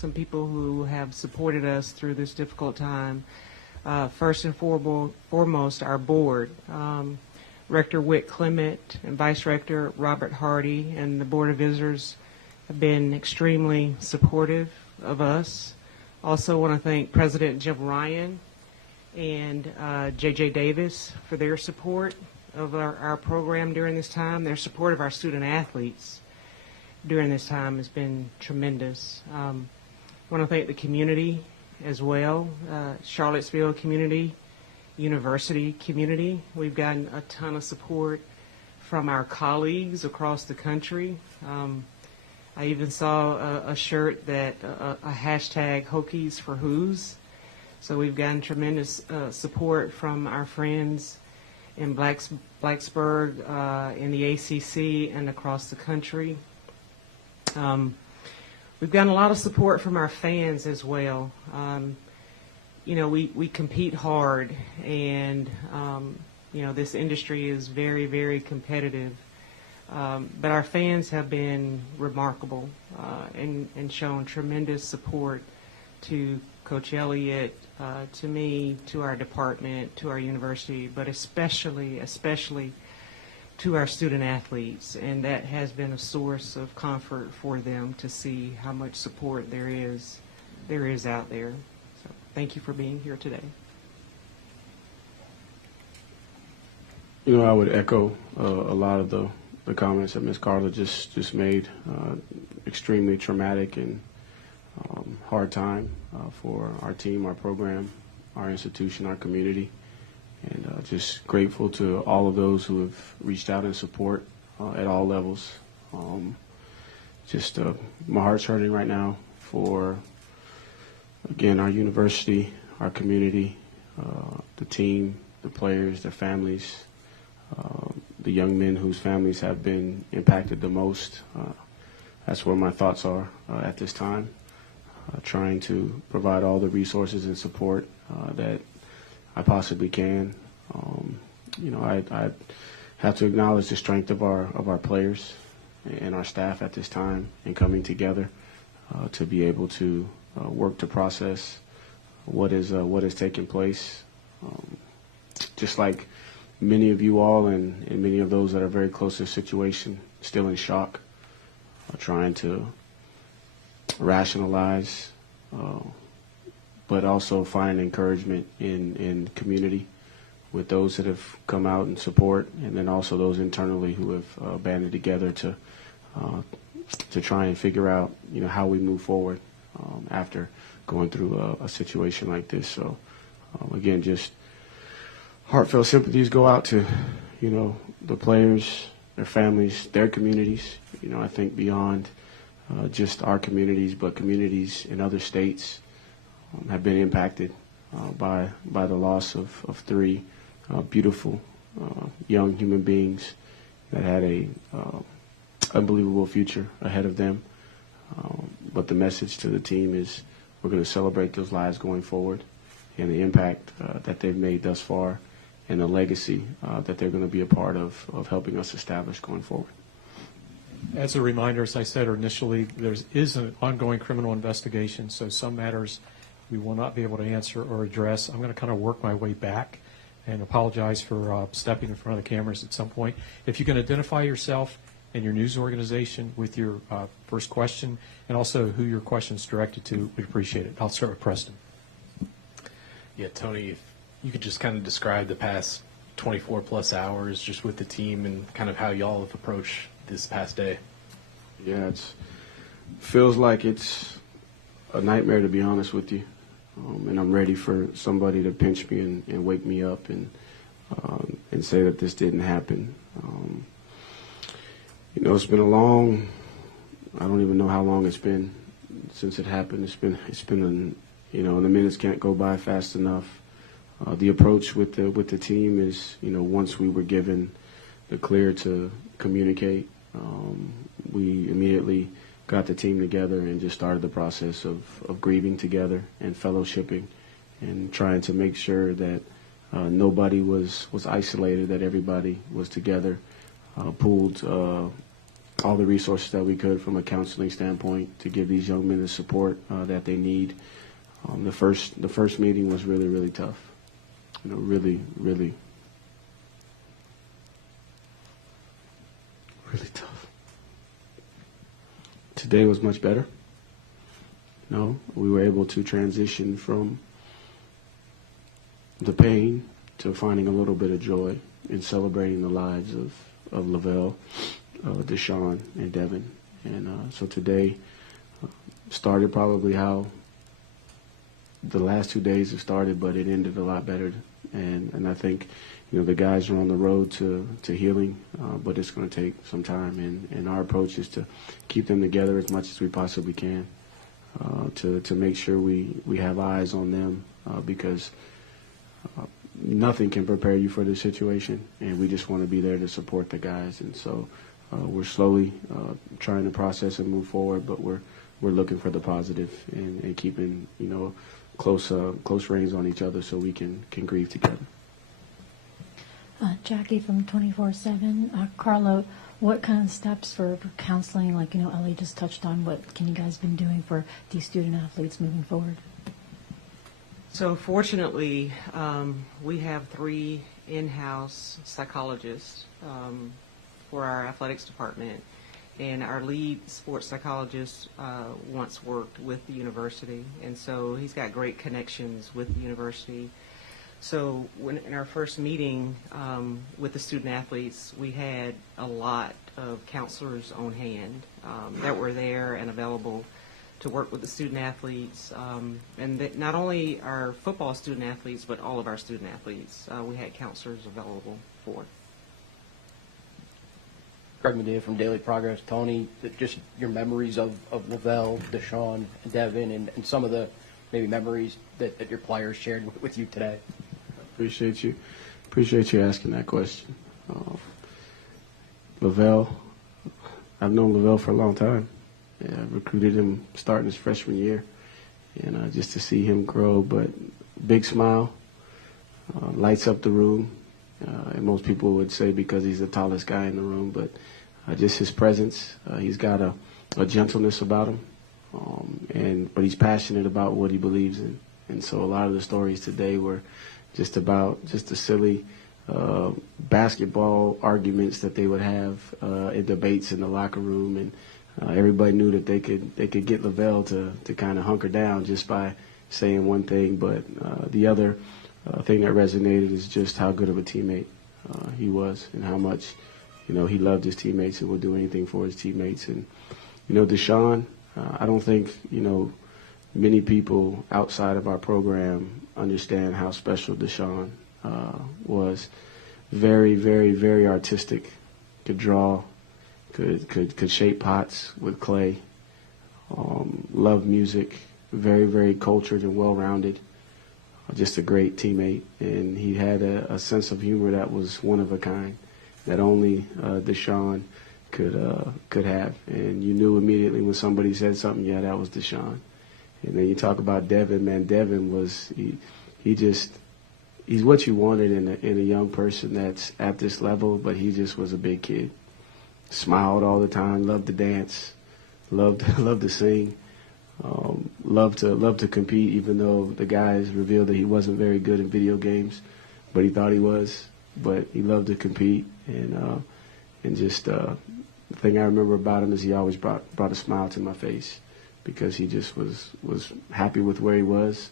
some people who have supported us through this difficult time. First and foremost, our board, Rector Whit Clement and Vice Rector Robert Hardy and the Board of Visitors have been extremely supportive of us. Also want to thank President Jim Ryan and J.J. Davis for their support of our program during this time. Their support of our student athletes during this time has been tremendous. I want to thank the community as well, Charlottesville community, university community. We've gotten a ton of support from our colleagues across the country. I even saw a shirt that a hashtag Hokies for Who's. So we've gotten tremendous support from our friends in Blacksburg, in the ACC, and across the country. We've gotten a lot of support from our fans as well. You know, we compete hard, and you know, this industry is very, very competitive. But our fans have been remarkable and shown tremendous support to Coach Elliott, to me, to our department, to our university, but especially to our student athletes. And that has been a source of comfort for them to see how much support there is out there. So thank you for being here today. You know, I would echo a lot of the comments that Ms. Carla just made. Extremely traumatic and hard time for our team, our program, our institution, our community, and just grateful to all of those who have reached out in support at all levels. My heart's hurting right now for, again, our university, our community, the team, the players, their families, the young men whose families have been impacted the most. That's where my thoughts are at this time, trying to provide all the resources and support that I possibly can. You know, I have to acknowledge the strength of our players and our staff at this time in coming together to be able to work to process what is taking place. Just like many of you all and many of those that are very close to the situation, still in shock, trying to rationalize, but also find encouragement in community with those that have come out in support, and then also those internally who have banded together to try and figure out, you know, how we move forward after going through a situation like this. So again, just heartfelt sympathies go out to, you know, the players, their families, their communities. You know, I think beyond just our communities, but communities in other states have been impacted by the loss of three beautiful young human beings that had a unbelievable future ahead of them. But the message to the team is we're going to celebrate those lives going forward and the impact that they've made thus far and the legacy that they're going to be a part of helping us establish going forward. As a reminder, as I said initially, there is an ongoing criminal investigation, so some matters we will not be able to answer or address. I'm going to kind of work my way back and apologize for stepping in front of the cameras at some point. If you can identify yourself and your news organization with your first question, and also who your question is directed to, we'd appreciate it. I'll start with Preston. Yeah, Tony, if you could just kind of describe the past 24 plus hours just with the team and kind of how y'all have approached this past day. Yeah, it feels like it's a nightmare, to be honest with you. And I'm ready for somebody to pinch me and wake me up and say that this didn't happen. You know, it's been I don't even know how long it's been since it happened. It's been you know, the minutes can't go by fast enough. The approach with the team is, you know, once we were given the clear to communicate, we immediately got the team together and just started the process of grieving together and fellowshipping and trying to make sure that nobody was isolated, that everybody was together, pooled all the resources that we could from a counseling standpoint to give these young men the support that they need. The first meeting was really, really tough. Really, really, really tough. Today was much better. We were able to transition from the pain to finding a little bit of joy in celebrating the lives of Lavelle, Deshaun, and Devin. And so today started probably how the last 2 days have started, but it ended a lot better. And I think, the guys are on the road to healing, but it's going to take some time. And our approach is to keep them together as much as we possibly can, to make sure we have eyes on them, because nothing can prepare you for this situation, and we just want to be there to support the guys. And so we're slowly trying to process and move forward, but we're looking for the positive and keeping, close reins on each other so we can grieve together. Jackie from 24/7. Carla, what kind of steps for counseling, like, Ellie just touched on, what can you guys been doing for these student athletes moving forward? So fortunately, we have 3 in-house psychologists for our athletics department, and our lead sports psychologist once worked with the university, and so he's got great connections with the university. So in our first meeting with the student athletes, we had a lot of counselors on hand that were there and available to work with the student athletes, and that not only our football student athletes, but all of our student athletes. We had counselors available for. Greg Medea from Daily Progress. Tony, just your memories of Lavelle, Deshaun, Devin, and some of the maybe memories that your players shared with you today. Appreciate you asking that question. Lavelle, I've known Lavelle for a long time. Yeah, I recruited him starting his freshman year, and just to see him grow, but big smile, lights up the room, and most people would say because he's the tallest guy in the room, but just his presence, he's got a gentleness about him, but he's passionate about what he believes in, and so a lot of the stories today were just about the silly basketball arguments that they would have in debates in the locker room, and everybody knew that they could get Lavelle to kind of hunker down just by saying one thing, but the other thing that resonated is just how good of a teammate he was, and how much he loved his teammates and would do anything for his teammates. And Deshaun, I don't think many people outside of our program understand how special Deshaun was. Very, very, very artistic. Could draw. Could shape pots with clay. Loved music. Very, very cultured and well-rounded. Just a great teammate, and he had a sense of humor that was one of a kind, that only Deshaun could have. And you knew immediately when somebody said something, yeah, that was Deshaun. And then you talk about Devin, man. Devin was he's what you wanted in a young person that's at this level, but he just was a big kid. Smiled all the time, loved to dance, loved to sing. Loved to compete, even though the guys revealed that he wasn't very good in video games, but he thought he was. But he loved to compete, and just the thing I remember about him is he always brought a smile to my face, because he just was happy with where he was,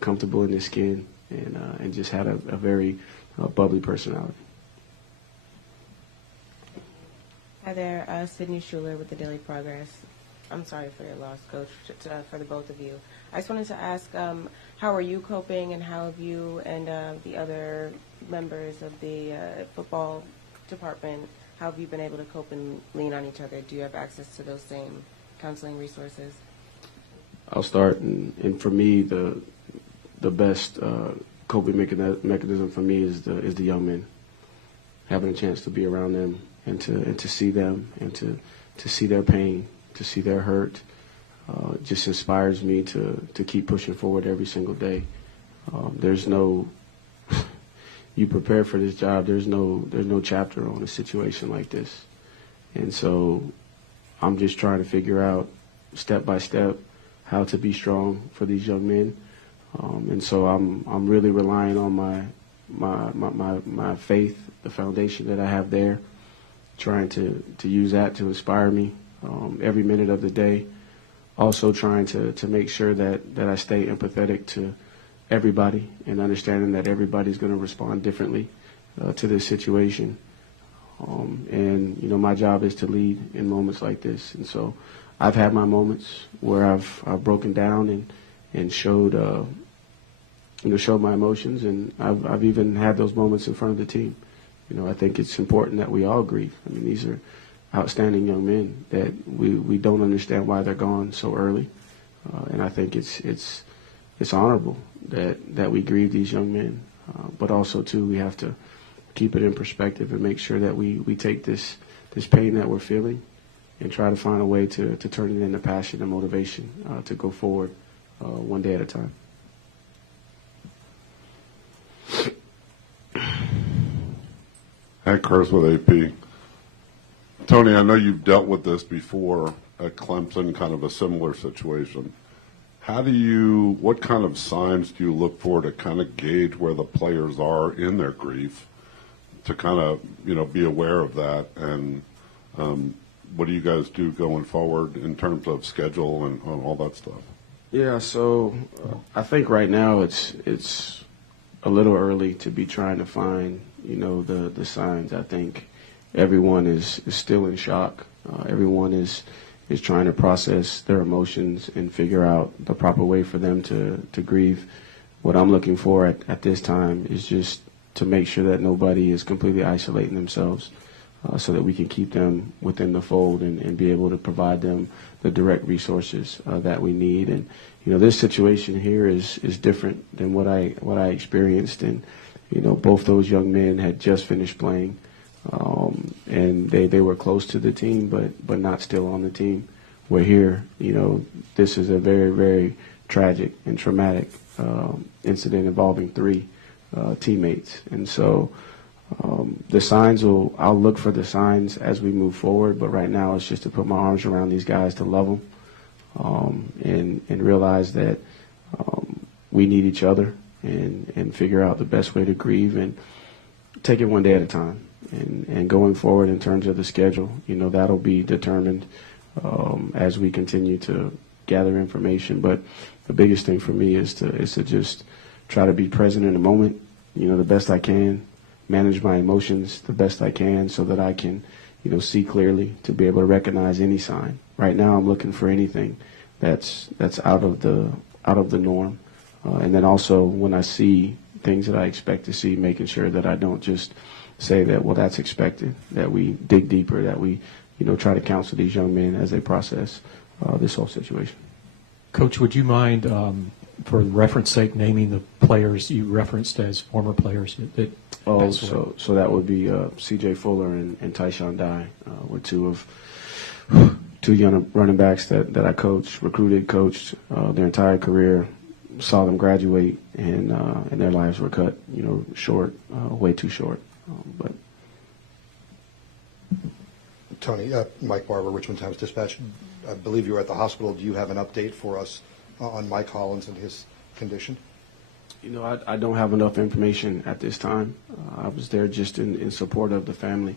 comfortable in his skin, and just had a very bubbly personality. Hi there, Sydney Schuler with the Daily Progress. I'm sorry for your loss, Coach, for the both of you. I just wanted to ask, how are you coping, and how have you and the other members of the football department, how have you been able to cope and lean on each other? Do you have access to those same counseling resources? I'll start, and for me, the best coping mechanism for me is the young men. Having a chance to be around them and to see them and to see their pain, to see their hurt, just inspires me to keep pushing forward every single day. There's no, you prepare for this job, there's no chapter on a situation like this. And so I'm just trying to figure out step by step how to be strong for these young men. And so I'm really relying on my faith, the foundation that I have there, trying to use that to inspire me every minute of the day. Also trying to make sure that I stay empathetic to everybody and understanding that everybody's going to respond differently to this situation. And, you know, my job is to lead in moments like this. And so I've had my moments where I've broken down and showed, showed my emotions. And I've even had those moments in front of the team. You know, I think it's important that we all grieve. I mean, these are outstanding young men that we don't understand why they're gone so early. And I think it's honorable that we grieve these young men. But also, too, we have to keep it in perspective and make sure that we take this pain that we're feeling and try to find a way to turn it into passion and motivation to go forward one day at a time. Hank Hurst with AP. Tony, I know you've dealt with this before at Clemson, kind of a similar situation. What kind of signs do you look for to kind of gauge where the players are in their grief, to kind of, be aware of that? And what do you guys do going forward in terms of schedule and all that stuff? Yeah, so I think right now it's a little early to be trying to find, the signs. I think everyone is still in shock. Everyone is trying to process their emotions and figure out the proper way for them to grieve. What I'm looking for at this time is just to make sure that nobody is completely isolating themselves so that we can keep them within the fold and be able to provide them the direct resources that we need. And, this situation here is different than what I experienced. And, both those young men had just finished playing. And they were close to the team, but not still on the team. We're here, this is a very, very tragic and traumatic incident involving 3 teammates. And so the signs I'll look for the signs as we move forward, but right now it's just to put my arms around these guys to love them and realize that we need each other and figure out the best way to grieve and take it one day at a time. And going forward in terms of the schedule, that'll be determined as we continue to gather information. But the biggest thing for me is to just try to be present in the moment, the best I can, manage my emotions the best I can so that I can, see clearly to be able to recognize any sign. Right now I'm looking for anything that's out of the norm. And then also when I see things that I expect to see, making sure that I don't just say that, well, that's expected, that we dig deeper, that we, try to counsel these young men as they process this whole situation. Coach, would you mind, for reference sake, naming the players you referenced as former players that so that would be C.J. Fuller and Tyshawn Dye were two young running backs that I coached, coached their entire career, saw them graduate, and their lives were cut, short, way too short. But Tony, Mike Barber, Richmond Times-Dispatch. I believe you were at the hospital. Do you have an update for us on Mike Hollins and his condition? I don't have enough information at this time. I was there just in support of the family,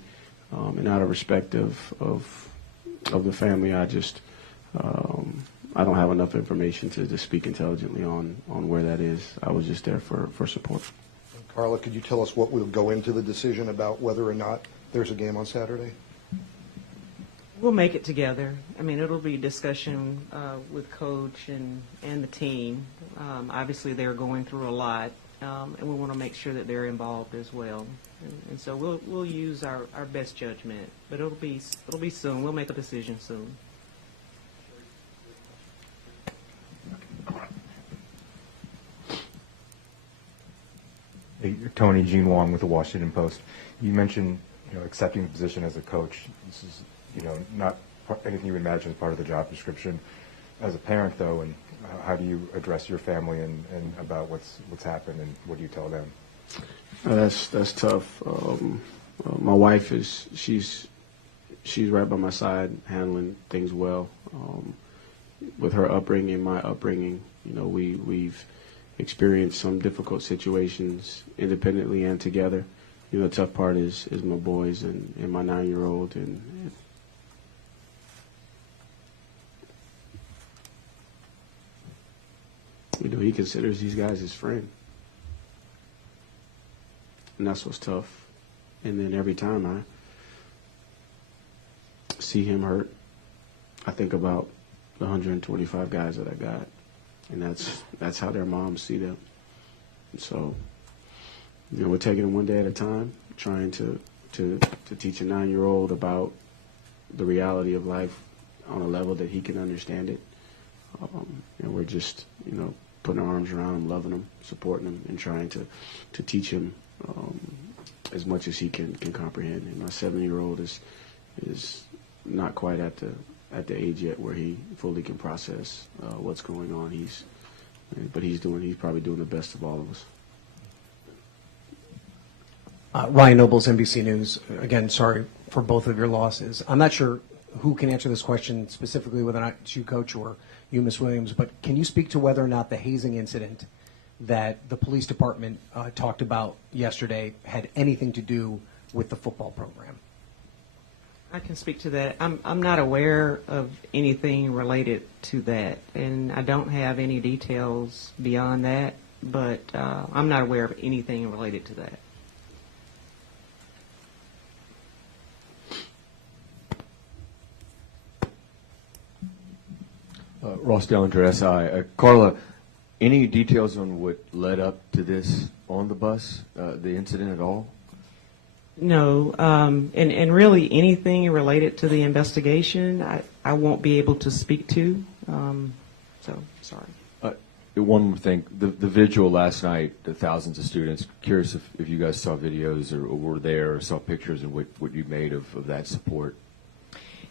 and out of respect of the family, I just I don't have enough information to speak intelligently on where that is. I was just there for support. Carla, could you tell us what will go into the decision about whether or not there's a game on Saturday? We'll make it together. I mean, it'll be discussion with Coach and the team. Obviously, they're going through a lot, and we want to make sure that they're involved as well. And so we'll use our best judgment, but it'll be soon. We'll make a decision soon. Tony, Gene Wong with the Washington Post. You mentioned, accepting the position as a coach. This is, not anything you would imagine as part of the job description. As a parent, though, and how do you address your family and about what's happened, and what do you tell them? That's tough. My wife she's she's right by my side, handling things well. With her upbringing, my upbringing, we've experienced some difficult situations independently and together. The tough part is my boys and my 9-year-old, and he considers these guys his friend, and that's what's tough. And then every time I see him hurt, I think about the 125 guys that I got, and that's how their moms see them. And so, we're taking them one day at a time, trying to teach a 9-year-old about the reality of life on a level that he can understand it. And we're just, putting our arms around him, loving him, supporting him, and trying to teach him as much as he can comprehend. And my 7-year-old is not quite at the age yet where he fully can process what's going on. But he's probably doing the best of all of us. Ryan Nobles, NBC News. Again, sorry for both of your losses. I'm not sure who can answer this question specifically, whether or not it's you, Coach, or you, Ms. Williams, but can you speak to whether or not the hazing incident that the police department talked about yesterday had anything to do with the football program? I can speak to that. I'm not aware of anything related to that, and I don't have any details beyond that, but I'm not aware of anything related to that. Ross Dellinger, SI. Carla, any details on what led up to this on the bus, the incident at all? No, and really anything related to the investigation, I won't be able to speak to, so sorry. One more thing, the vigil last night, the thousands of students, curious if you guys saw videos or were there or saw pictures and what you made of that support.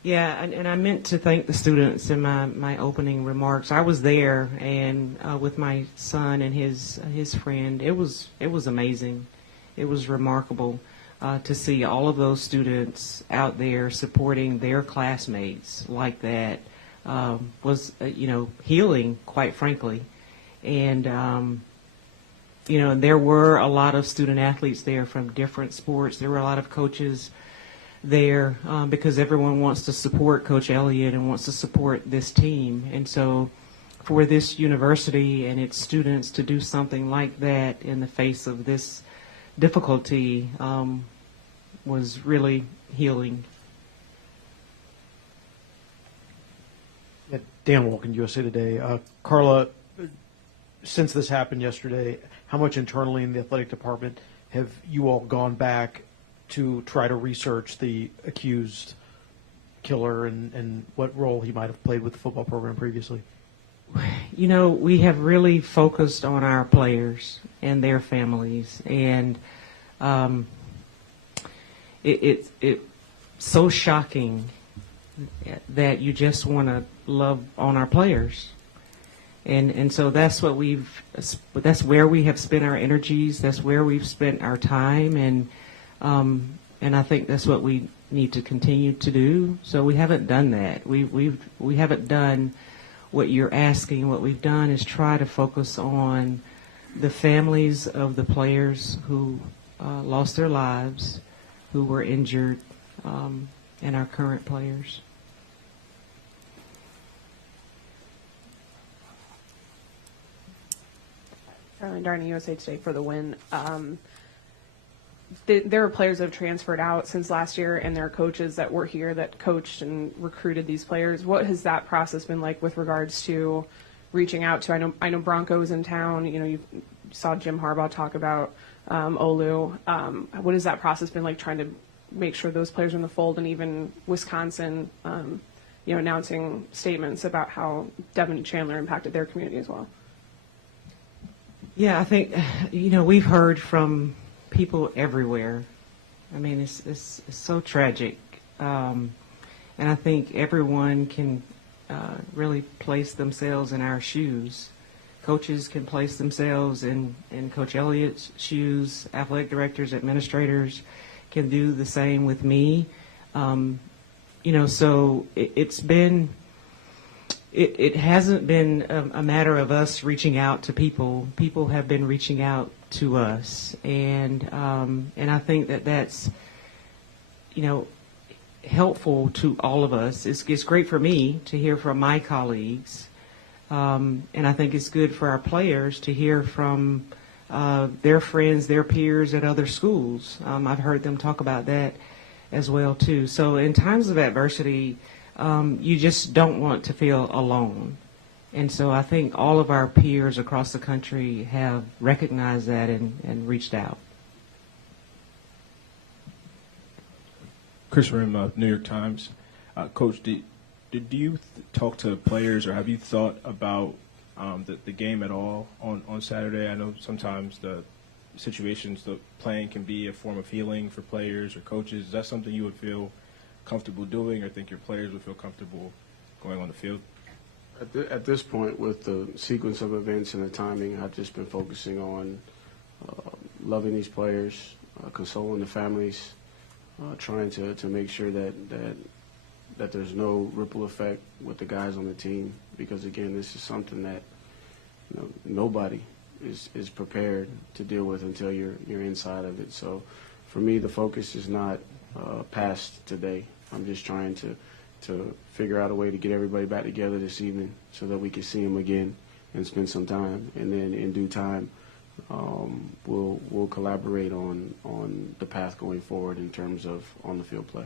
Yeah, and I meant to thank the students in my opening remarks. I was there, and with my son and his friend, it was amazing. It was remarkable to see all of those students out there supporting their classmates like that. Was healing, quite frankly, and and there were a lot of student athletes there from different sports. There were a lot of coaches there because everyone wants to support Coach Elliott and wants to support this team. And so for this university and its students to do something like that in the face of this difficulty was really healing. Yeah, Dan Walken, USA Today. Carla, since this happened yesterday, how much internally in the athletic department have you all gone back to try to research the accused killer and what role he might have played with the football program previously? We have really focused on our players and their families, and it's so shocking that you just want to love on our players. And so that's where we have spent our energies. That's where we've spent our time, and I think that's what we need to continue to do. So we haven't done that. We haven't done what you're asking. What we've done is try to focus on the families of the players who lost their lives, who were injured, and our current players. Darnie, USA Today for the win. There are players that have transferred out since last year, and there are coaches that were here that coached and recruited these players. What has that process been like with regards to reaching out to? I know Bronco was in town. You saw Jim Harbaugh talk about Olu. What has that process been like, trying to make sure those players are in the fold, and even Wisconsin, announcing statements about how Devin and Chandler impacted their community as well? Yeah, I think we've heard from people everywhere. I mean, it's so tragic, and I think everyone can really place themselves in our shoes. Coaches can place themselves in Coach Elliott's shoes. Athletic directors, administrators can do the same with me. So it's been, it hasn't been a matter of us reaching out to people. People have been reaching out to us, and I think that's, helpful to all of us. It's great for me to hear from my colleagues, and I think it's good for our players to hear from their friends, their peers at other schools. I've heard them talk about that as well too. So in times of adversity, you just don't want to feel alone. And so I think all of our peers across the country have recognized that and reached out. Chris Rim, New York Times. Coach, did you talk to players, or have you thought about the game at all on Saturday? I know sometimes the situations, the playing can be a form of healing for players or coaches. Is that something you would feel comfortable doing, or think your players would feel comfortable going on the field? At this point, with the sequence of events and the timing, I've just been focusing on loving these players, consoling the families, trying to make sure that there's no ripple effect with the guys on the team, because again, this is something that nobody is prepared to deal with until you're inside of it. So for me, the focus is not past today. I'm just trying to figure out a way to get everybody back together this evening so that we can see them again and spend some time. And then in due time, we'll collaborate on the path going forward in terms of on the field play.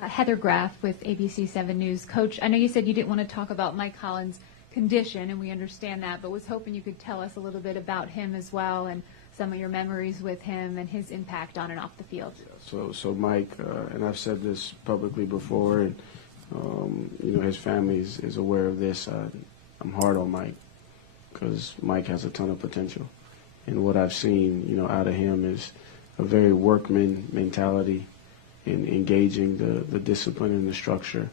Heather Graff with ABC 7 News. Coach, I know you said you didn't want to talk about Mike Collins' condition, and we understand that, but was hoping you could tell us a little bit about him as well and some of your memories with him and his impact on and off the field. So Mike, and I've said this publicly before, and his family is aware of this. I'm hard on Mike because Mike has a ton of potential, and what I've seen, out of him is a very workman mentality in engaging the discipline and the structure,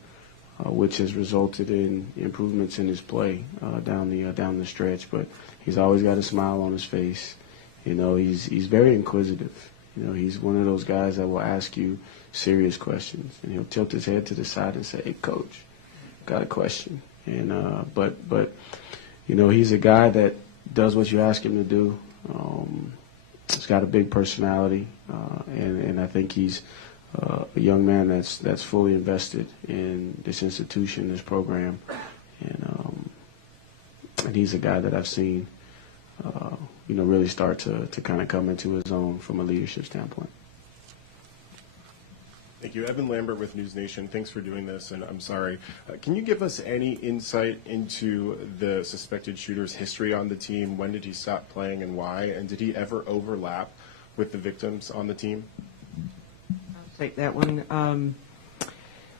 which has resulted in improvements in his play down the stretch. But he's always got a smile on his face. He's very inquisitive. He's one of those guys that will ask you serious questions, and he'll tilt his head to the side and say, "Hey, coach, got a question." And but he's a guy that does what you ask him to do. He's got a big personality, and I think he's a young man that's fully invested in this institution, this program, and he's a guy that I've seen, really start to kind of come into his own from a leadership standpoint. Thank you. Evan Lambert with News Nation. Thanks for doing this, and I'm sorry. Can you give us any insight into the suspected shooter's history on the team? When did he stop playing and why? And did he ever overlap with the victims on the team? Take that one.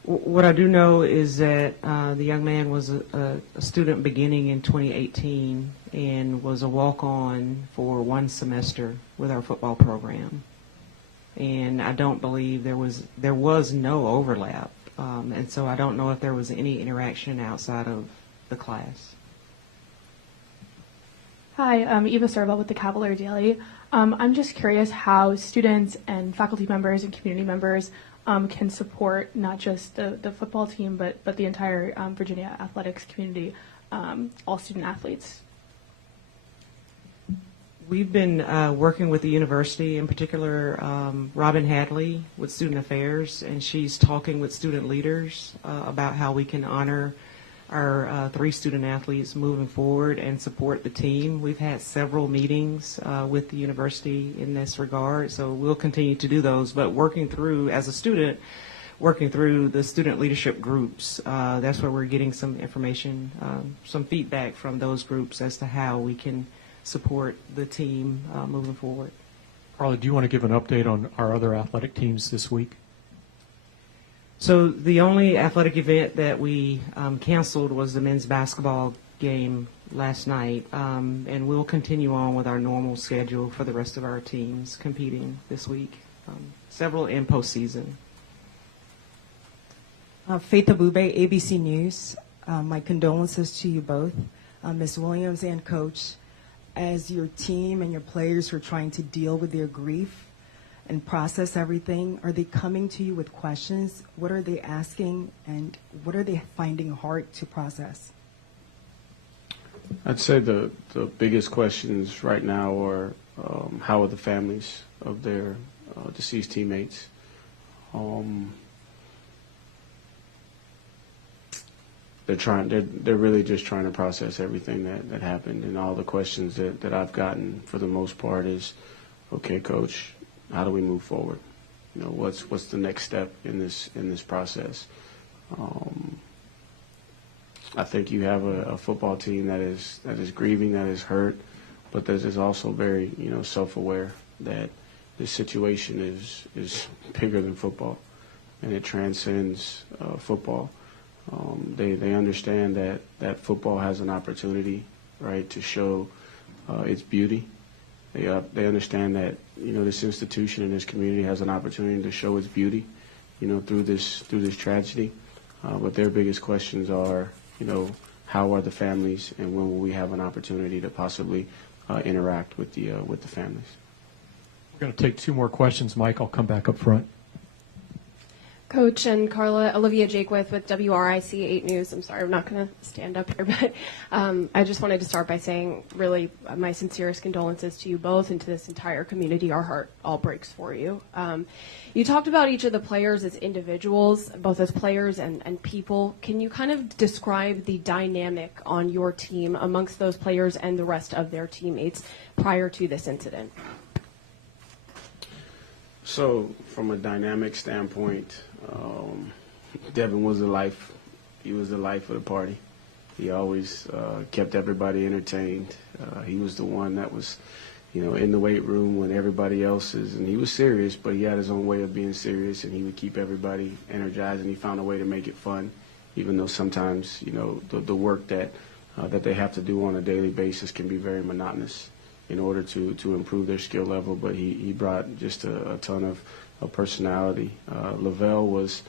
What I do know is that the young man was a student beginning in 2018 and was a walk-on for one semester with our football program. And I don't believe there was no overlap, and so I don't know if there was any interaction outside of the class. Hi, I'm Eva Serva with the Cavalier Daily. I'm just curious how students and faculty members and community members can support not just the football team, but the entire Virginia athletics community, all student athletes. We've been working with the university, in particular Robin Hadley with Student Affairs, and she's talking with student leaders about how we can honor our 3 student athletes moving forward and support the team. We've had several meetings with the university in this regard, so we'll continue to do those. But working through, as a student, working through the student leadership groups, that's where we're getting some information, some feedback from those groups as to how we can support the team moving forward. Carla, do you want to give an update on our other athletic teams this week? So the only athletic event that we canceled was the men's basketball game last night, and we'll continue on with our normal schedule for the rest of our teams competing this week, several in postseason. Faith Abube, ABC News. My condolences to you both, Ms. Williams and Coach, as your team and your players are trying to deal with their grief and process everything? Are they coming to you with questions? What are they asking, and what are they finding hard to process? I'd say the biggest questions right now are how are the families of their deceased teammates? They're really just trying to process everything that happened, and all the questions that I've gotten for the most part is, okay, Coach, how do we move forward? You know, what's the next step in this process? I think you have a football team that is grieving, that is hurt, but that is also very, you know, self-aware that this situation is bigger than football, and it transcends football. They understand that football has an opportunity, right, to show its beauty. They understand that, you know, this institution and this community has an opportunity to show its beauty, you know, through this tragedy. But their biggest questions are, you know, how are the families, and when will we have an opportunity to possibly interact with the families? We're going to take two more questions. Mike, I'll come back up front. Coach and Carla, Olivia Jakewith with WRIC 8 News. I'm sorry, I'm not going to stand up here, but I just wanted to start by saying really my sincerest condolences to you both and to this entire community. Our heart all breaks for you. You talked about each of the players as individuals, both as players and people. Can you kind of describe the dynamic on your team amongst those players and the rest of their teammates prior to this incident? So from a dynamic standpoint, Devin was the life. He was the life of the party. He always kept everybody entertained. He was the one that was, you know, in the weight room when everybody else is, and he was serious, but he had his own way of being serious, and he would keep everybody energized, and he found a way to make it fun, even though sometimes, you know, the work that they have to do on a daily basis can be very monotonous in order to improve their skill level, but he brought just a ton of personality. Lavelle was,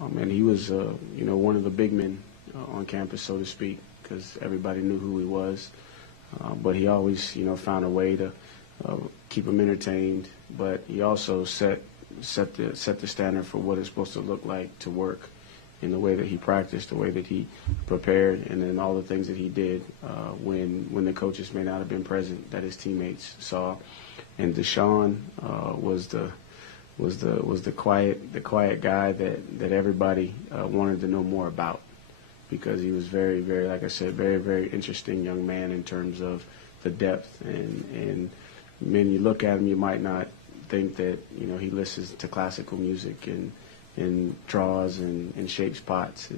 and he was, you know, one of the big men on campus, so to speak, because everybody knew who he was. But he always, you know, found a way to keep them entertained. But he also set the standard for what it's supposed to look like to work, in the way that he practiced, the way that he prepared, and then all the things that he did when the coaches may not have been present, that his teammates saw. And Deshaun was the quiet guy that everybody wanted to know more about, because he was very, very, like I said, very, very interesting young man in terms of the depth. And when you look at him, you might not think that, you know, he listens to classical music and draws and shapes pots,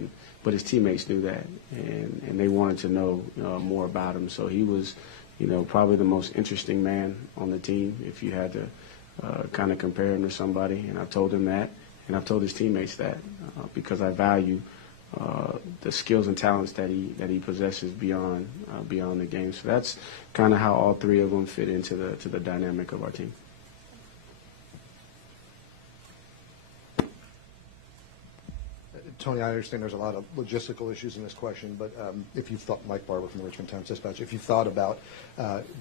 but his teammates knew that, and they wanted to know more about him. So he was, you know, probably the most interesting man on the team if you had to kind of compare him to somebody. And I've told him that, and I've told his teammates that because I value the skills and talents that he possesses beyond the game. So that's kind of how all three of them fit into the dynamic of our team. Tony, I understand there's a lot of logistical issues in this question, but if you've thought, Mike Barber from the Richmond Times-Dispatch, if you've thought about,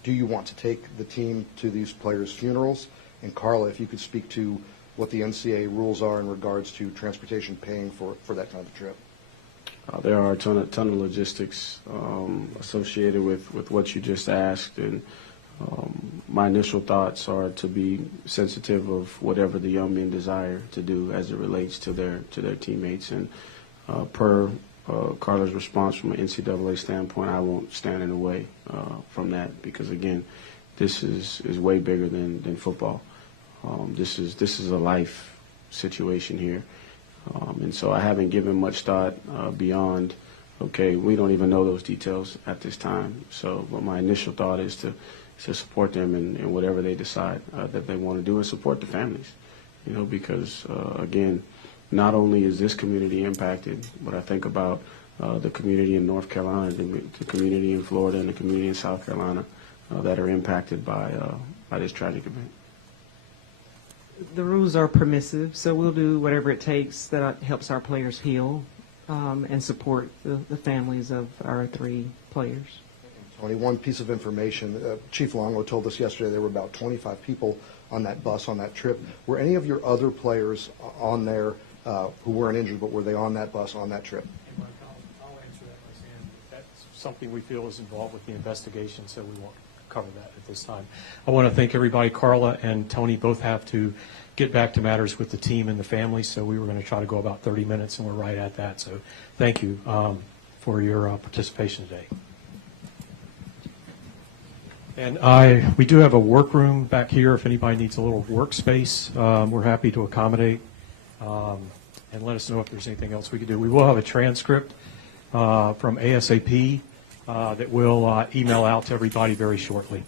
do you want to take the team to these players' funerals? And Carla, if you could speak to what the NCAA rules are in regards to transportation paying for that kind of a trip. There are a ton of logistics associated with what you just asked, and my initial thoughts are to be sensitive of whatever the young men desire to do as it relates to their teammates. And per Carla's response from an NCAA standpoint, I won't stand in the way from that, because again, this is way bigger than football. This is a life situation here, and so I haven't given much thought beyond. Okay, we don't even know those details at this time. So, but my initial thought is to support them in whatever they decide that they want to do, and support the families, you know, because, again, not only is this community impacted, but I think about the community in North Carolina, the community in Florida, and the community in South Carolina that are impacted by this tragic event. The rules are permissive, so we'll do whatever it takes that helps our players heal and support the families of our three players. Only one piece of information. Chief Longo told us yesterday there were about 25 people on that bus on that trip. Were any of your other players on there who weren't injured, but were they on that bus on that trip? I'll answer that by saying that's something we feel is involved with the investigation, so we won't cover that at this time. I want to thank everybody. Carla and Tony both have to get back to matters with the team and the family, so we were going to try to go about 30 minutes, and we're right at that. So thank you for your participation today. And we do have a workroom back here if anybody needs a little workspace. We're happy to accommodate, and let us know if there's anything else we could do. We will have a transcript from ASAP that we'll email out to everybody very shortly.